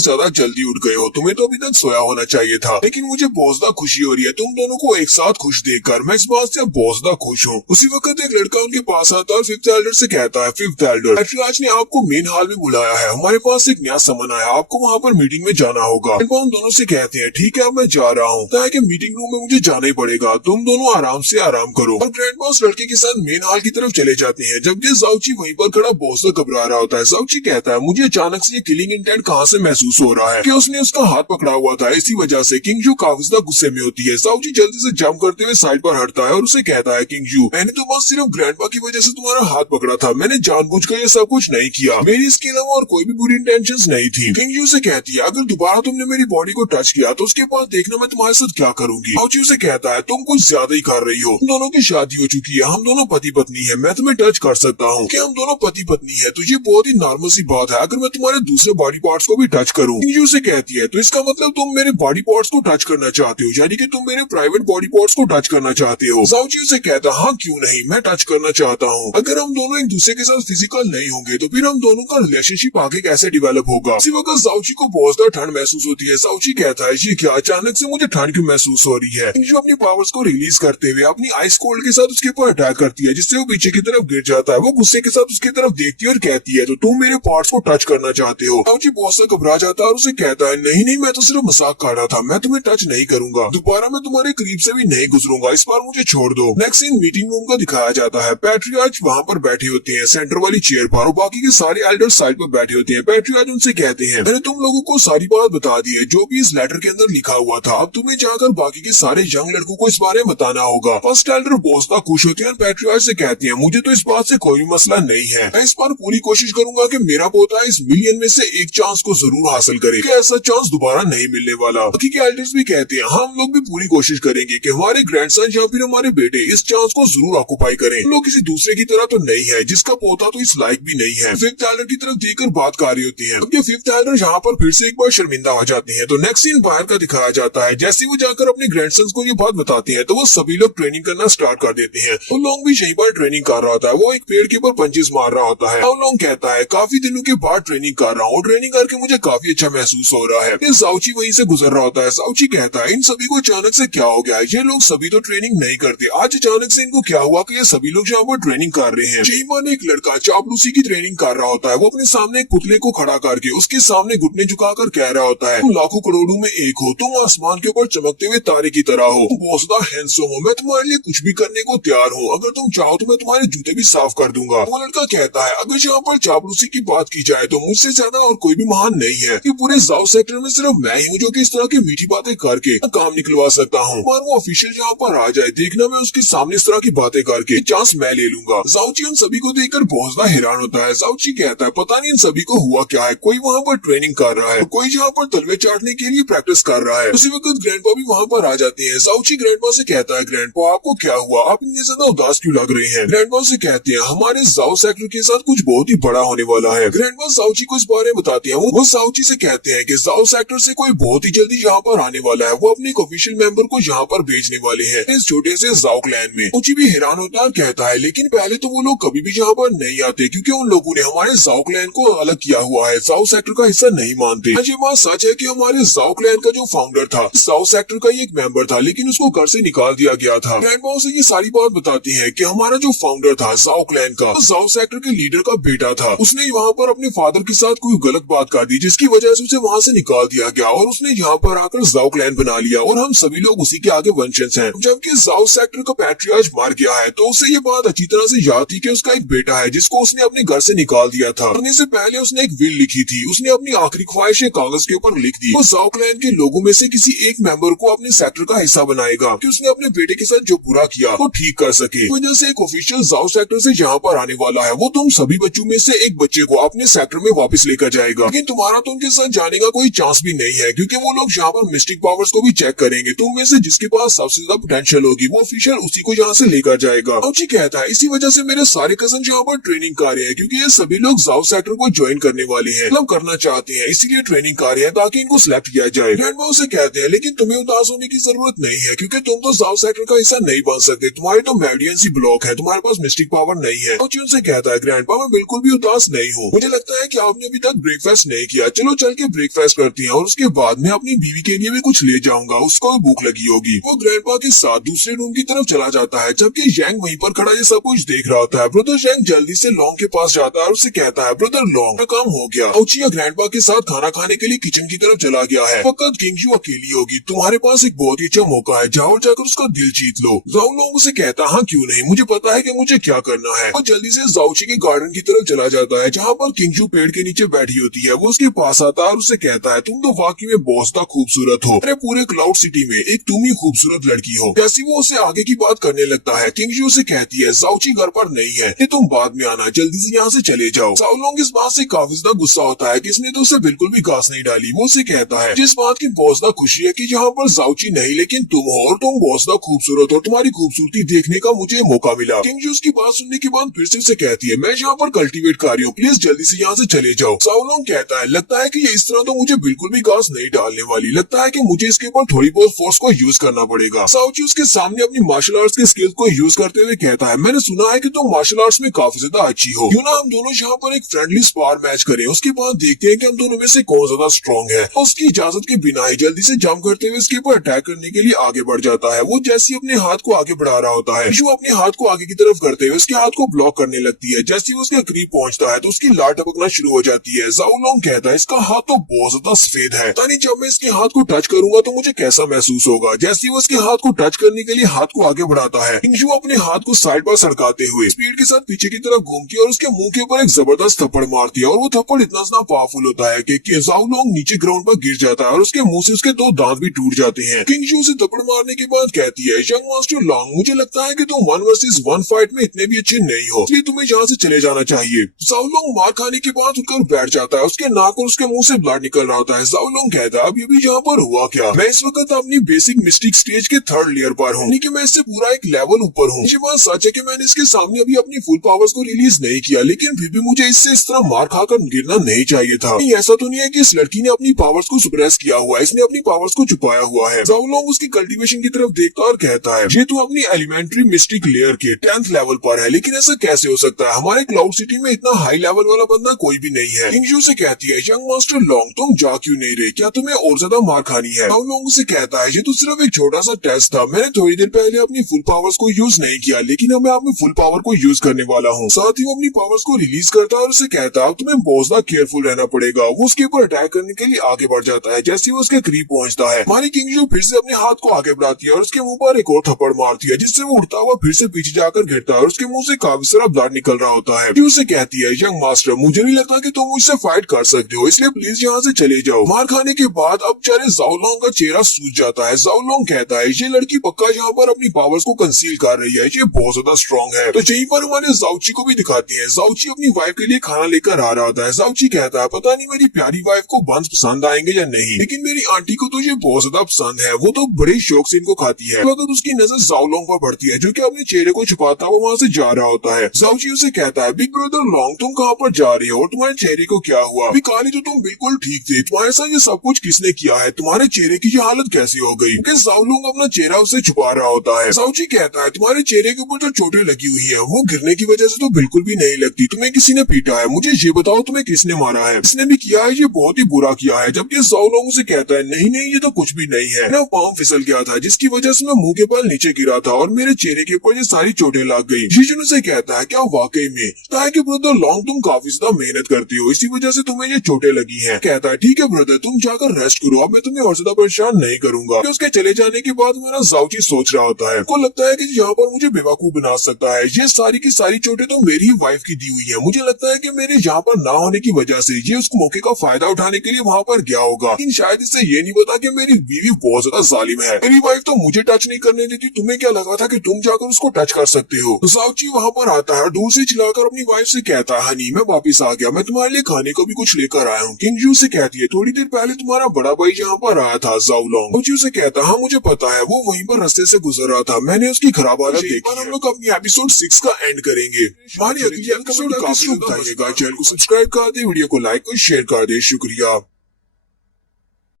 ज्यादा जल्दी उठ गए हो, तुम्हें तो अभी तक सोया होना चाहिए था। लेकिन मुझे बहुत ज्यादा खुशी हो रही है तुम दोनों को एक साथ खुश देखकर, मैं इस बात से बहुत ज्यादा खुश हूँ। उसी वक्त एक लड़का उनके पास आता है और फिफ्थ एल्डर से कहता है, फिफ्थ एल्डर आज ने आपको मेन हॉल में बुलाया है, हमारे पास एक नया सामान आया, आपको वहाँ पर मीटिंग में जाना होगा। उन दोनों से कहते हैं, ठीक है अब मैं जा रहा हूँ, कि मीटिंग रूम में मुझे जाना ही पड़ेगा, तुम दोनों आराम से आराम करो। और ग्रैंडपा उस लड़के के साथ मेन हॉल की तरफ चले जाते हैं। जबकि जाओची वहीं पर खड़ा बहुत सा घबरा रहा होता है। जाओची कहता है, मुझे अचानक से ये किलिंग इंटेंट कहाँ से महसूस हो रहा है कि उसने उसका हाथ पकड़ा हुआ था, इसी वजह से। किंग काफी ज्यादा गुस्से में होती है। जाओची जल्दी से जंप करते हुए साइड पर हटता है और उसे कहता है, किंग मैंने तो बस सिर्फ ग्रैंडपा की वजह से तुम्हारा हाथ पकड़ा था, मैंने जानबूझकर ये सब कुछ नहीं किया, मेरी इसके अलावा और कोई भी बुरी इंटेंशंस नहीं थी। किंग से कहती है, अगर दोबारा तुमने मेरी बॉडी को टच किया तो उसके बाद देखना मैं तुम्हारे साथ क्या करूंगी। जाओची उसे कहता है, तुम कुछ ज्यादा ही कर रही हो, हम दोनों की शादी हो चुकी है, हम दोनों पति पत्नी है, मैं तुम्हें टच कर सकता हूँ कि हम दोनों पति पत्नी है, तो ये बहुत ही नॉर्मल सी बात है। अगर मैं तुम्हारे दूसरे बॉडी पार्ट्स को भी टच करूँ, किंग से कहती है, तो इसका मतलब तुम मेरे बॉडी पार्ट्स को टच करना चाहते हो, यानी कि तुम मेरे प्राइवेट बॉडी पार्ट्स को टच करना चाहते हो। जाओची उसे कहता, हाँ क्यों नहीं, मैं टच करना चाहता हूँ। अगर हम दोनों एक दूसरे के साथ फिजिकल नहीं होंगे तो फिर हम दोनों का रिलेशनशिप आगे कैसे डेवलप होगा। इसी वक्त जाओची को बहुत ज्यादा ठंड महसूस होती है। जाओची कहता है, ये क्या अचानक से मुझे ठंड क्यों महसूस हो रही है। जो अपनी पावर्स को रिलीज करते हुए अपनी आइस कोल्ड के साथ उसके ऊपर अटैक करती है, जिससे वो पीछे की तरफ गिर जाता है। वो गुस्से के साथ उसकी तरफ देखती है और कहती है, तो तुम मेरे पार्ट्स को टच करना चाहते हो। जाओची बहुत सा घबरा जाता है और उसे कहता है, नहीं नहीं, मैं तो सिर्फ मजाक कर रहा था, मैं तुम्हें टच नहीं करूंगा, दोबारा मैं तुम्हारे करीब से भी नहीं गुजरूंगा, इस बार मुझे छोड़ दो। नेक्स्ट सीन मीटिंग रूम का दिखाया जाता है। पैट्रियार्च वहाँ पर बैठे होते हैं सेंटर वाली चेयर पर और बाकी के सारे एल्डर साइड पर बैठे होते हैं। पैट्रियार्च उनसे कहते हैं, मैंने तुम लोगों को सारी बात बता दी है, जो भी इस लेटर के अंदर लिखा हुआ था, अब तुम्हें जाकर बाकी के सारे यंग लड़कों को इस बारे में बताना होगा। फर्स्ट एल्डर बहुत ज्यादा खुश होते हैं और पैट्रियार्च से कहते हैं, मुझे तो इस बात से कोई मसला नहीं है, मैं इस बार पूरी कोशिश करूंगा कि मेरा पोता इस मिलियन में से एक चांस को जरूर हासिल करे, कि ऐसा चांस दोबारा नहीं मिलने वाला। बाकी के एल्डर्स भी कहते हैं, हम लोग भी पूरी कोशिश करेंगे कि हमारे ग्रैंडसन या फिर हमारे बेटे इस चांस को जरूर ऑक्युपाई करें। हम लोग किसी दूसरे की तरह तो नहीं है जिसका पोता तो इस लायक भी नहीं है। फिफ्थ एल्डर की तरफ देखकर बात कर रही होती है। अब फिफ्थ एल्डर यहाँ पर फिर से एक बार शर्मिंदा हो जाते हैं। तो नेक्स्ट सीन बाहर का दिखाया जाता है। जैसे वो जाकर अपने ग्रैंडसन को ये बात बताते हैं तो वो सभी लोग ट्रेनिंग करना स्टार्ट कर देते हैं। तो लोग भी यहीं पर ट्रेनिंग कर रहा होता है। वो एक पेड़ के ऊपर पंचेस मार रहा होता है। लोग कहता है, काफी दिनों के बाद ट्रेनिंग कर रहा हूँ, ट्रेनिंग करके मुझे काफी अच्छा महसूस हो रहा है। जाओची वहीं से गुजर रहा होता है। जाओची कहता है, इन सभी को अचानक से क्या हो गया, ये लोग सभी तो ट्रेनिंग नहीं करते, आज अचानक से इनको क्या हुआ कि ये सभी लोग यहाँ पर ट्रेनिंग कर रहे हैं। जहीमान एक लड़का चापलूसी की ट्रेनिंग कर रहा होता है। वो अपने सामने एक पुतले को खड़ा करके उसके सामने घुटने झुकाकर कह रहा होता है, तुम लाखों करोड़ों में एक हो, तुम आसमान के ऊपर चमकते हुए तारे की तरह हो, तुम बहुत ज्यादा हैंडसम हो, मैं तुम्हारे लिए कुछ भी करने को तैयार हूँ, अगर तुम चाहो तो मैं तुम्हारे जूते भी साफ कर दूंगा। वो लड़का कहता है, अगर यहाँ पर चापलूसी की बात की जाए तो मुझसे ज्यादा और कोई भी महान नहीं है, कि पूरे जाओ सेक्टर में सिर्फ मैं ही हूँ जो कि इस तरह की मीठी बातें करके काम निकलवा सकता हूँ। और वो ऑफिशियल यहाँ पर आ जाए, देखना मैं उसके सामने इस तरह की बातें करके चांस मैं ले लूंगा। जाओची उन सभी को देखकर बहुत ज्यादा हैरान होता है। जाओची कहता है, पता नहीं इन सभी को हुआ क्या है, कोई वहाँ पर ट्रेनिंग कर रहा है, कोई यहाँ पर तलवे चाटने के लिए प्रैक्टिस कर रहा है। उसी वक्त ग्रैंडपा भी वहाँ पर आ जाते हैं। जाओची ग्रैंडपा से कहता है, ग्रैंडपा आपको क्या हुआ, आप इतने ज्यादा उदास क्यों लग रहे हैं। ग्रैंडपा से कहते हैं, हमारे जाओ सेक्टर के साथ कुछ बहुत ही बड़ा होने वाला है। ग्रैंडपा जाओची को इस बारे में बताते हैं। वो जाओची से कहते हैं कि जाओ सेक्टर से कोई बहुत ही जल्दी यहाँ पर आने वाला है, वो अपने ऑफिशियल मेंबर को यहाँ पर भेजने वाले हैं इस छोटे से जाओ क्लैन में। उची भी हैरान होता है, कहता है, लेकिन पहले तो वो लोग कभी भी यहाँ पर नहीं आते, क्योंकि उन लोगों ने हमारे जाओ क्लैन को अलग किया हुआ है, जाओ सेक्टर का हिस्सा नहीं मानते। ये बात सच है कि हमारे जाओ क्लैन का जो फाउंडर था जाओ सेक्टर का ही एक मेंबर था, लेकिन उसको घर से निकाल दिया गया था। ग्रैंडपा से ये सारी बात बताती है कि हमारा जो फाउंडर था जाओ क्लैन का, जाओ सेक्टर के लीडर का बेटा था, उसने वहाँ पर अपने फादर के साथ कोई गलत बात कर दी, जिसकी वजह से उसे वहाँ से निकाल दिया गया और उसने यहाँ पर आकर जाओ क्लैन बना लिया और हम सभी लोग उसी के आगे वंशज हैं। जबकि जाओ सेक्टर का पैट्रियार्च मार गया है तो उसे ये बात अच्छी तरह से याद थी कि उसका एक बेटा है जिसको उसने अपने घर से निकाल दिया था। मरने से पहले उसने एक विल लिखी थी, उसने अपनी आखिरी ख्वाहिशें कागज के ऊपर लिख दी। वो जाओ क्लैन के लोगों में से किसी एक मेंबर को अपने सेक्टर का हिस्सा बनाएगा कि उसने अपने बेटे के साथ जो बुरा किया वो ठीक कर सके। वजह से एक ऑफिशियल जाओ सेक्टर से यहाँ पर आने वाला है, वो तुम सभी बच्चों में से एक बच्चे को अपने सेक्टर में वापस लेकर जाएगा, लेकिन तुम्हारा तो उनके साथ जाने का कोई कोई चांस भी नहीं है, क्योंकि वो लोग यहाँ पर मिस्टिक पावर्स को भी चेक करेंगे। तुम में से जिसके पास सबसे ज्यादा पोटेंशियल होगी वो ऑफिशियल उसी को यहाँ से लेकर जाएगा। औची कहता है इसी वजह से मेरे सारे कजन यहाँ पर ट्रेनिंग कर रहे हैं, क्योंकि ये सभी लोग जाओ सेक्टर को ज्वाइन करने वाले हैं, मतलब करना चाहते हैं, इसीलिए ट्रेनिंग कर रहे हैं ताकि इनको सिलेक्ट किया जाए। ग्रैंडपा उसे कहते हैं लेकिन तुम्हें उदास होने की जरूरत नहीं है, क्योंकि तुम तो जाओ सेक्टर का हिस्सा नहीं बन सकते, तुम्हारे तो मेडियंसी ब्लॉक है, तुम्हारे पास मिस्टिक पावर नहीं है। औची उनसे कहता है ग्रैंडपा मैं बिल्कुल भी उदास नहीं हूँ, मुझे लगता है कि आपने अभी तक ब्रेकफास्ट नहीं किया, चलो चल के ब्रेकफास्ट करती हैं और उसके बाद मैं अपनी बीवी के लिए भी कुछ ले जाऊंगा, उसको भी भूख लगी होगी। वो ग्रैंडपा के साथ दूसरे रूम की तरफ चला जाता है, जबकि यांग वहीं पर खड़ा ये सब कुछ देख रहा होता है। ब्रदर यांग जल्दी से लॉन्ग के पास जाता है और उसे कहता है ब्रदर लॉन्ग काम हो गया। औची ग्रैंडपा के साथ खाना खाने के लिए किचन की तरफ चला गया है। फकत किंगजू अकेली होगी, तुम्हारे पास एक बहुत ही अच्छा मौका है, जाओ जाकर उसका दिल जीत लो। जाओ लोग उसे कहता हाँ क्यों नहीं, मुझे पता है कि मुझे क्या करना है। और जल्दी से जाओची के गार्डन की तरफ चला जाता है, जहाँ पर किंगजू पेड़ के नीचे बैठी होती है। वो उसके पास आता है और उसे कहता है तुम तो वाकई में बहुत ज्यादा खूबसूरत हो, अरे पूरे क्लाउड सिटी में एक तुम ही खूबसूरत लड़की हो। जैसी वो उसे आगे की बात करने लगता है, किंगजू उसे कहती है जाओची घर पर नहीं है, ये तुम बाद में आना, जल्दी से यहाँ से चले जाओ। साओलोंग इस बात से काफी ज्यादा गुस्सा होता है कि इसने तो उसे बिल्कुल भी घास नहीं डाली। वो उसे कहता है जिस बात की बहुत ज्यादा खुशी है कि यहाँ पर जाओची नहीं लेकिन तुम हो, और तुम बहुत ज्यादा खूबसूरत हो, तुम्हारी खूबसूरती देखने का मुझे मौका मिला। किंगजू उसकी बात सुनने के बाद फिर से उसे कहती है मैं यहाँ पर कल्टीवेट कर रही हूँ, प्लीज जल्दी से यहाँ से चले जाओ। साओलोंग कहता है लगता है कि ये इस तरह तो मुझे बिल्कुल भी घास नहीं डालने वाली, लगता है कि मुझे इसके ऊपर थोड़ी बहुत फोर्स को यूज करना पड़ेगा। साओची उसके सामने अपनी मार्शल आर्ट्स के स्किल्स को यूज करते हुए कहता है मैंने सुना है कि तुम मार्शल आर्ट्स में काफी ज्यादा अच्छी हो, क्यों ना हम दोनों यहाँ पर एक फ्रेंडली स्पार मैच करें, उसके बाद देखते हैं कि हम दोनों में से कौन ज्यादा स्ट्रॉन्ग है। और उसकी इजाजत के बिना ही जल्दी से जंप करते हुए उसके ऊपर अटैक करने के लिए आगे बढ़ जाता है। वो जैसे अपने हाथ को आगे बढ़ा रहा होता है, जो अपने हाथ को आगे की तरफ करते हुए उसके हाथ को ब्लॉक करने लगती है। जैसे वो उसके करीब पहुंचता है तो उसकी लाट टपकना शुरू हो जाती है। जाओलोंग कहता है इसका हाथ तो बहुत ज्यादा सफेद है, तानी जब मैं इसके हाथ को टच करूंगा तो मुझे कैसा महसूस होगा। जैसे वो उसके हाथ को टच करने के लिए हाथ को आगे बढ़ाता है, किंगजू अपने हाथ को साइड पर सड़काते हुए स्पीड के साथ पीछे की तरफ घूमती है और उसके मुंह के ऊपर एक जबरदस्त थप्पड़ मारती है। और वो थप्पड़ इतना ज्यादा पावरफुल होता है कि जाओलोंग नीचे ग्राउंड पर गिर जाता है और उसके मुंह से उसके 2 दांत भी टूट जाते हैं। किंगजू से थप्पड़ मारने के बाद कहती है यंग मास्टर लॉन्ग मुझे लगता है कि तुम 1 वर्सेस 1 फाइट में इतने भी अच्छे नहीं हो, इसलिए तुम्हें यहाँ से चले जाना चाहिए। जाओलोंग मार खाने के बाद उठकर बैठ जाता है, उसके नाक और उसके मुंह से ब्लड निकल रहा होता है। जाओलोंग कहता है अब ये भी यहाँ पर हुआ क्या, मैं इस वक्त अपनी बेसिक मिस्टिक स्टेज के 3rd लेयर पर हूँ, यानी कि मैं इससे पूरा एक लेवल ऊपर हूँ। ये बात सच है कि मैंने इसके सामने अभी अपनी फुल पावर्स को रिलीज नहीं किया, लेकिन फिर भी मुझे इससे इस तरह मार खाकर गिरना नहीं चाहिए था। नहीं ऐसा तो नहीं है कि इस लड़की ने अपनी पावर्स को सुप्रेस किया हुआ है, इसने अपनी पावर्स को छुपाया हुआ है। जाओलोंग उसकी कल्टीवेशन की तरफ देखता और कहता है ये तो अपनी एलिमेंट्री मिस्टिक लेयर के 10th लेवल पर है, लेकिन ऐसा कैसे हो सकता है, हमारे क्लाउड सिटी में इतना हाई लेवल वाला बंदा कोई भी नहीं है। किंगजू से कहती है यंग मास्टर लॉन्ग तुम जा क्यों नहीं रहे, क्या तुम्हें और ज्यादा मार खानी है। जाओलोंग से कहता है ये तो सिर्फ एक छोटा सा टेस्ट था, मैंने थोड़ी देर पहले अपनी फुल पावर्स को यूज नहीं किया, लेकिन अब मैं अपनी फुल पावर को यूज करने वाला हूँ। साथ ही वो अपनी पावर्स को रिलीज करता है और उसे कहता है तुम्हें बहुत ज्यादा केयरफुल रहना पड़ेगा। वो उसके ऊपर अटैक करने के लिए आगे बढ़ जाता है। जैसे वो उसके करीब पहुंचता है हमारी किंगजू फिर से अपने हाथ को आगे बढ़ाती है और उसके मुंह पर एक और थप्पड़ मारती है, जिससे वो उड़ता हुआ फिर से पीछे जाकर गिरता है और उसके मुंह से काफी सारा ब्लड निकल रहा होता है। उसे कहती है यंग मास्टर मुझे नहीं लगता कि तुम मुझसे फाइट कर सकते हो, इसलिए प्लीज यहाँ से चले जाओ। मार खाने के बाद अब बेचारे जाओलोंग का चेहरा सूज जाता है। जाओलोंग कहता है ये लड़की पक्का यहाँ पर अपनी पावर्स को कंसील कर रही है, ये बहुत ज्यादा स्ट्रॉन्ग है। तो यहीं पर हमारे जाओची को भी दिखाती है। जाओची अपनी वाइफ के लिए खाना लेकर आ रहा होता है। जाओची कहता है पता नहीं मेरी प्यारी वाइफ को बंस पसंद आएंगे या नहीं, लेकिन मेरी आंटी को तो ये बहुत ज्यादा पसंद है, वो तो बड़े शौक से इनको खाती है। तो अगर उसकी नजर जाओलोंग पर पड़ती है जो कि अपने चेहरे को छुपाता हुआ वहाँ से जा रहा होता है। जाओची उसे कहता है बिग ब्रदर लॉन्ग तुम कहाँ पर जा रही हो और तुम्हारे चेहरे को क्या हुआ, अभी काली तो तुम बिल्कुल ठीक थे, तुम्हारे साथ ये सब कुछ किसने किया है, तुम्हारे चेहरे की ये हालत कैसी हो गई। जाओलोंग अपना चेहरा उसे छुपा रहा होता है। जाओची कहता है तुम्हारे चेहरे के ऊपर जो चोटें लगी हुई है वो गिरने की वजह से तो बिल्कुल भी नहीं लगती, तुम्हें किसी ने पीटा है, मुझे ये बताओ तुम्हें किसने मारा है, इसने भी किया है, ये बहुत ही बुरा किया है। जबकि जाओलोंग उसे कहता है नहीं नहीं ये तो कुछ भी नहीं है, मेरा पाँव फिसल गया था जिसकी वजह से मैं मुंह के बल नीचे गिरा था और मेरे चेहरे के ऊपर ये सारी चोटें लग गई। जीजन उसे कहता है क्या वाकई में, कि ब्रदर लॉन्ग तुम काफी ज्यादा मेहनत करती हो, इसी वजह से तुम्हें ये चोटें लगी हैं। कहता है ठीक है ब्रदर तुम जाकर रेस्ट करो, अब मैं तुम्हें और ज्यादा परेशान नहीं करूंगा। उसके चले जाने के बाद मेरा जाओची सोच रहा होता है, को लगता है कि यहाँ पर मुझे बेवकूफ बना सकता है, ये सारी की सारी चोटें तो मेरी ही वाइफ की दी हुई है, मुझे लगता है कि मेरे यहाँ पर ना होने की वजह से ये उस मौके का फायदा उठाने के लिए वहाँ पर गया होगा, लेकिन शायद इसे ये नहीं पता कि मेरी बीवी बहुत ज्यादा जालिम है, मेरी वाइफ तो मुझे टच नहीं करने देती, तुम्हें क्या लगा था कि तुम जाकर उसको टच कर सकते हो। जाओची वहाँ पर आता है, दूर से चिल्लाकर अपनी वाइफ से कहता है हनी मैं वापिस आ गया, मैं तुम्हारे लिए खाने को भी कुछ लेकर आया हूँ। किंगजू से कहती बताती है, थोड़ी देर पहले तुम्हारा बड़ा भाई यहाँ पर आया था जाओलोंग। जाओची उसे कहता, हाँ मुझे पता है, वो वहीं पर रास्ते से गुजर रहा था, मैंने उसकी खराब हालत देखी। हम लोग अपनी एपिसोड 6 का एंड करेंगे। हमारे अगली एपिसोड काफी बताइएगा। चैनल को सब्सक्राइब कर दे, वीडियो को लाइक और शेयर कर दे। शुक्रिया।